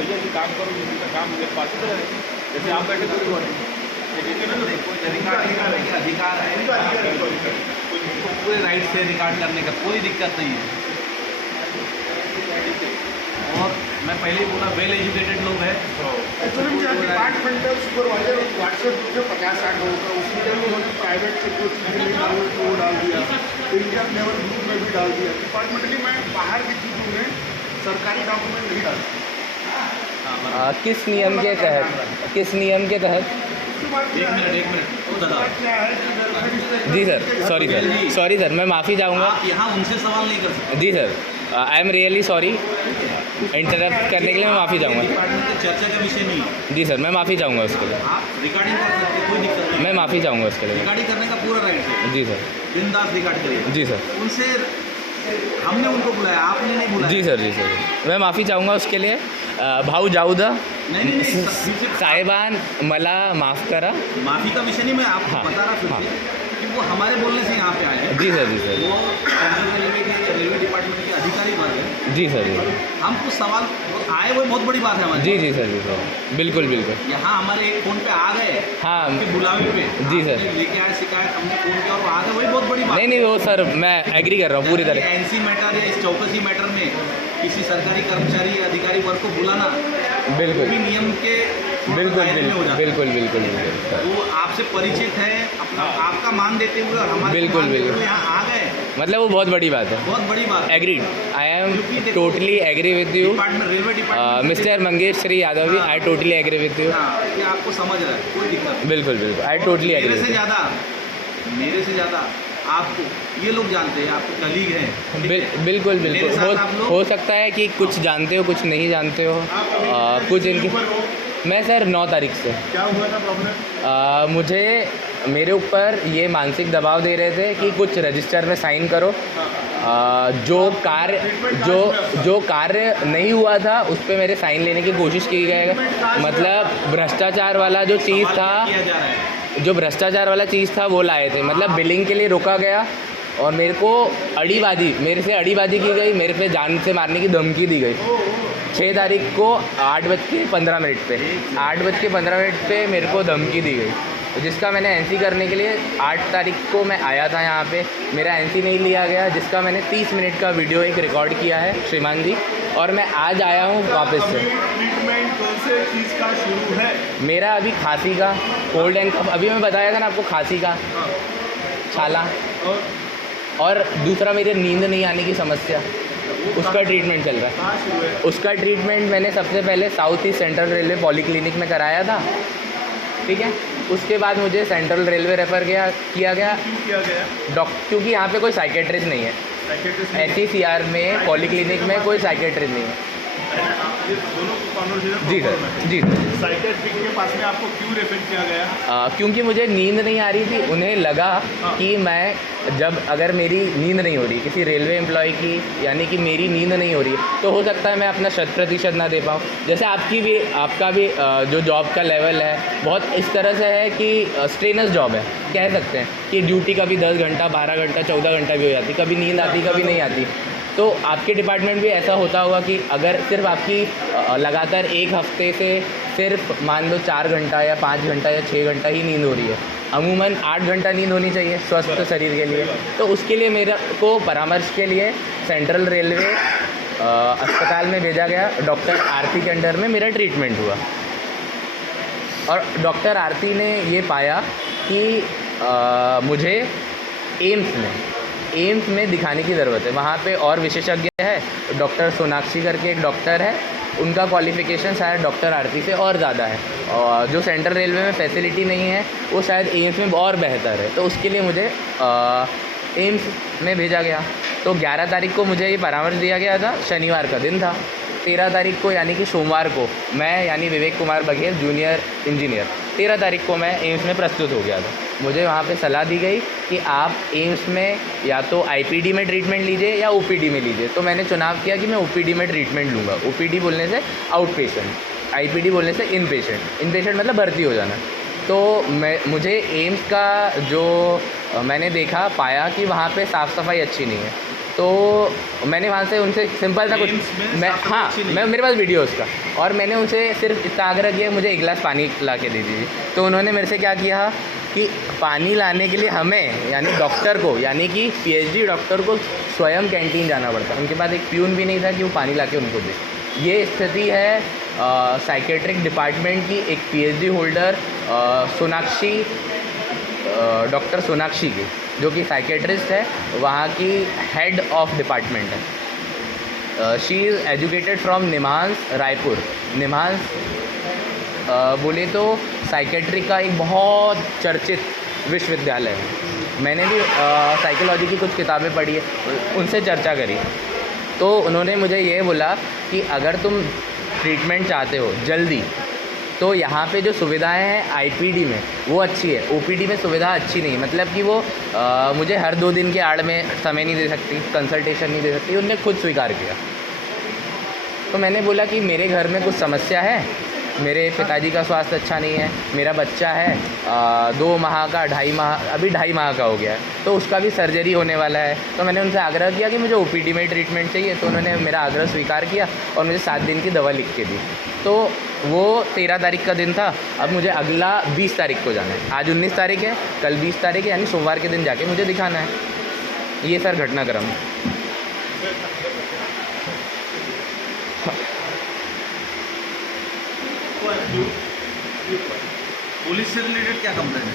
भैया ये काम करो, किसी का काम मेरे पास इधर है, जैसे आप बैठे तो अधिकार है, पूरे राइट से रिकॉर्ड करने का कोई दिक्कत नहीं है। और मैं पहले ही बोला वेल एजुकेटेड लोग हैं। एक्चुअली मुझे डिपार्टमेंटल सुपरवाइजर व्हाट्सएप ग्रुप में 50-60 लोगों का, उसमें भी उन्होंने प्राइवेट से कुछ चीज़ें नहीं डाल तो वो डाल दिया, इंडियन लेवल ग्रुप में भी डाल दिया। डिपार्टमेंटली मैं बाहर की चीज़ों में सरकारी डॉक्यूमेंट नहीं डालता। किस नियम के तहत, किस नियम के तहत? एक मिनट क्या है कि जी सर, सॉरी सर, मैं माफ़ी चाहूँगा। आप यहाँ उनसे सवाल नहीं कर सकते। जी sir, I am really sorry, interrupt करने के लिए मैं माफ़ी चाहूँगा। डिपार्टमेंट के चर्चा का विषय नहीं है। जी सर, मैं माफ़ी चाहूँगा उसके लिए। आप रिकॉर्डिंग कर सकते हैं, कोई दिक्कत नहीं। मैं माफ़ी चाहूँगा उसके लिए। रिकॉर्डिंग करने का पूरा राइट है। जी सर। बिंदास रिकॉर्ड करिए। जी सर। उनसे हमने उनको बुलाया, आपने नहीं बुलाया। जी सर, मैं माफ़ी चाहूँगा उसके लिए। भाऊ जाऊदा नहीं, साहिबान मला माफ़ करा। माफ़ी का विषय नहीं, मैं आपको हाँ, बता रहा फिर हाँ। कि वो हमारे बोलने से यहाँ पे आए हैं। जी सर। वो रेलवे डिपार्टमेंट के अधिकारी वर्ग हैं। जी सर। हम कुछ सवाल आए, वो बहुत बड़ी बात है हमारी। जी सर, बिल्कुल। यहाँ हमारे एक फ़ोन पे आ गए, हाँ, उनके बुलावे पे। जी सर। आपने लेके आए शिकायत, हमने फ़ोन किया और वो आ गए, वही बहुत बड़ी बात। नहीं वो सर, मैं एग्री कर रहा हूँ पूरी तरह। एनसी मैटर या इस चौकसी मैटर में किसी सरकारी कर्मचारी या अधिकारी वर्ग को बुलाना बिल्कुल भी नियम के दायरे में हो जाता है। बिल्कुल। वो आपसे परिचित है, अपना आपका मान देते हुए और हमारे बिल्कुल। यहाँ आ गए, मतलब वो बहुत बड़ी बात है। बहुत बड़ी बात। Agreed, I am totally agree with you railway department mister Mangesh Shri Yadav ji, I totally agree with you. ये आपको समझ रहा है, कोई दिक्कत नहीं। बिल्कुल, आई टोटली एग्री। मेरे से ज़्यादा आपको ये लोग जानते हैं, आपके कलीग हैं। बिल्कुल। हो सकता है कि कुछ जानते हो, कुछ नहीं जानते हो। कुछ इनके, मैं सर 9 तारीख से। क्या हुआ था प्रॉब्लम? मुझे मेरे ऊपर ये मानसिक दबाव दे रहे थे कि कुछ रजिस्टर में साइन करो। जो कार्य नहीं हुआ था उस पर मेरे साइन लेने की कोशिश की गई। मतलब भ्रष्टाचार वाला जो चीज़ था, वो लाए थे। मतलब बिलिंग के लिए रोका गया और मेरे को मेरे से अड़ीबाजी की गई, मेरे पे जान से मारने की धमकी दी गई। 6 तारीख को 8:15 पे मेरे को धमकी दी गई, जिसका मैंने एनसी करने के लिए 8 तारीख को मैं आया था यहाँ पे। मेरा एनसी नहीं लिया गया, जिसका मैंने 30 मिनट का वीडियो एक रिकॉर्ड किया है श्रीमान जी, और मैं आज आया हूँ वापस से। ट्रीटमेंट कौन से चीज़ का शुरू है? मेरा अभी खांसी का, कोल्ड एंड कफ, अभी मैं बताया था ना आपको, खांसी का, छाला, और दूसरा मेरे नींद नहीं आने की समस्या, उसका ट्रीटमेंट चल रहा है। उसका ट्रीटमेंट मैंने सबसे पहले south east central railway polyclinic में कराया था, ठीक है। उसके बाद मुझे सेंट्रल रेलवे रेफ़र किया गया क्योंकि यहाँ पे कोई साइकेट्रिस्ट नहीं है। SECR में पॉलीक्लिनिक में कोई साइकेट्रिस्ट नहीं है। जी सर। साइकेट्रिक के पास में आपको क्यों रेफर किया गया? क्योंकि मुझे नींद नहीं आ रही थी। उन्हें लगा कि मैं अगर मेरी नींद नहीं हो रही, किसी रेलवे एम्प्लॉय की, यानी कि मेरी नींद नहीं हो रही है, तो हो सकता है मैं अपना 100% ना दे पाऊँ। जैसे आपका भी जो जॉब का लेवल है बहुत इस तरह से है कि स्ट्रेनस जॉब है, कह सकते हैं कि ड्यूटी कभी 10 घंटा, 12 घंटा, 14 घंटा भी हो जाती, कभी नींद आती, कभी नहीं आती। तो आपके डिपार्टमेंट भी ऐसा होता होगा कि अगर सिर्फ आपकी लगातार एक हफ्ते से सिर्फ मान लो 4 घंटा या 5 घंटा या 6 घंटा ही नींद हो रही है, अमूमन 8 घंटा नींद होनी चाहिए स्वस्थ शरीर के लिए। तो उसके लिए मेरे को परामर्श के लिए सेंट्रल रेलवे अस्पताल में भेजा गया। डॉक्टर आरती के अंडर में मेरा ट्रीटमेंट हुआ, और डॉक्टर आरती ने ये पाया कि मुझे एम्स में दिखाने की ज़रूरत है। वहाँ पे और विशेषज्ञ है, डॉक्टर सोनाक्षी करके एक डॉक्टर है, उनका क्वालिफ़िकेशन शायद डॉक्टर आरती से और ज़्यादा है, और जो सेंट्रल रेलवे में फैसिलिटी नहीं है वो शायद एम्स में और बेहतर है। तो उसके लिए मुझे एम्स में भेजा गया। तो 11 तारीख को मुझे ये परामर्श दिया गया था, शनिवार का दिन था। 13 तारीख को यानी कि सोमवार को मैं, यानी विवेक कुमार बघेल जूनियर इंजीनियर, 13 तारीख को मैं एम्स में प्रस्तुत हो गया था। मुझे वहाँ पे सलाह दी गई कि आप एम्स में या तो IPD में ट्रीटमेंट लीजिए या OPD में लीजिए। तो मैंने चुनाव किया कि मैं OPD में ट्रीटमेंट लूँगा। OPD बोलने से आउट पेशेंट, IPD बोलने से इन पेशेंट मतलब भर्ती हो जाना। तो मुझे एम्स का जो मैंने पाया कि वहाँ पे साफ़ सफाई अच्छी नहीं है। तो मैंने वहाँ से उनसे सिंपल सा कुछ Games में मैं साफ हाँ अच्छी नहीं मैं मेरे पास वीडियो उसका, और मैंने उनसे सिर्फ इतना आग्रह किया मुझे 1 गिलास पानी ला के दे दीजिए। तो उन्होंने मेरे से क्या किया कि पानी लाने के लिए हमें यानी डॉक्टर को, यानी कि PhD डॉक्टर को स्वयं कैंटीन जाना पड़ता। उनके पास एक प्यून भी नहीं था कि वो पानी ला के उनको दे। ये स्थिति है साइकेट्रिक डिपार्टमेंट की एक PhD holder Sonakshi, doctor Sonakshi की, जो कि साइकेट्रिस्ट है, वहाँ की हेड ऑफ डिपार्टमेंट है। She is educated from निम्हांस Raipur. निम्हांस बोले तो साइकेट्री का एक बहुत चर्चित विश्वविद्यालय है। मैंने भी साइकोलॉजी की कुछ किताबें पढ़ी है, उनसे चर्चा करी, तो उन्होंने मुझे ये बोला कि अगर तुम ट्रीटमेंट चाहते हो जल्दी, तो यहाँ पे जो सुविधाएं हैं IPD में वो अच्छी है, OPD में सुविधा अच्छी नहीं, मतलब कि वो मुझे हर 2 दिन के आड़ में समय नहीं दे सकती, कंसल्टेशन नहीं दे सकती। उनने खुद स्वीकार किया। तो मैंने बोला कि मेरे घर में कुछ समस्या है, मेरे पिताजी का स्वास्थ्य अच्छा नहीं है, मेरा बच्चा है 2 माह का, 2.5 माह, अभी 2.5 माह का हो गया है, तो उसका भी सर्जरी होने वाला है। तो मैंने उनसे आग्रह किया कि मुझे OPD में ट्रीटमेंट चाहिए, तो उन्होंने मेरा आग्रह स्वीकार किया और मुझे 7 दिन की दवा लिख के दी। तो वो 13 तारीख का दिन था, अब मुझे अगला 20 तारीख को जाना है। आज 19 तारीख है, कल 20 तारीख है, यानी सोमवार के दिन जाके मुझे दिखाना है। ये सर घटनाक्रम। पुलिस से रिलेटेड क्या कंप्लेंट है?